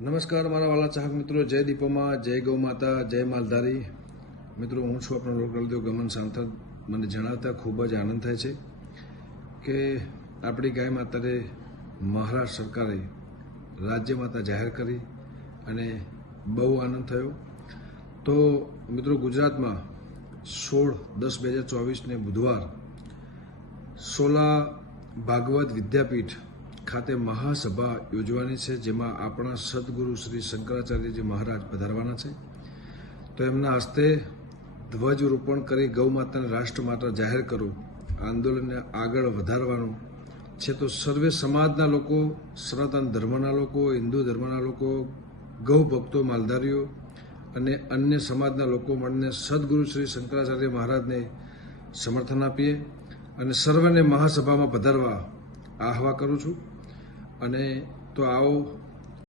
નમસ્કાર મારા વાલા ચાહક મિત્રો, જય દીપોમાં, જય ગૌ માતા, જય માલધારી. મિત્રો, હું છું આપણો લોકલદેવ ગમન સાંથર. મને જણાવતા ખૂબ જ આનંદ થાય છે કે આપણી ગાય માતાને મહારાષ્ટ્ર સરકારે રાજ્ય માતા જાહેર કરી અને બહુ આનંદ થયો. તો મિત્રો, ગુજરાતમાં 16/10/2024 બુધવાર સોલા ભાગવત વિદ્યાપીઠ ખાતે મહાસભા યોજવાની છે, જેમાં આપણા સદગુરુ શ્રી શંકરાચાર્યજી મહારાજ પધારવાના છે. તો એમના હસ્તે ધ્વજરોપણ કરી ગૌ માતાને રાષ્ટ્રમાતા જાહેર કરો, આંદોલનને આગળ વધારવાનું છે. તો સર્વે સમાજના લોકો, સનાતન ધર્મના લોકો, હિન્દુ ધર્મના લોકો, ગૌ ભક્તો, માલધારીઓ અને અન્ય સમાજના લોકો મળીને સદગુરુ શ્રી શંકરાચાર્ય મહારાજને સમર્થન આપીએ અને સર્વને મહાસભામાં પધારવા આહવા કરું છું. અને તો આવો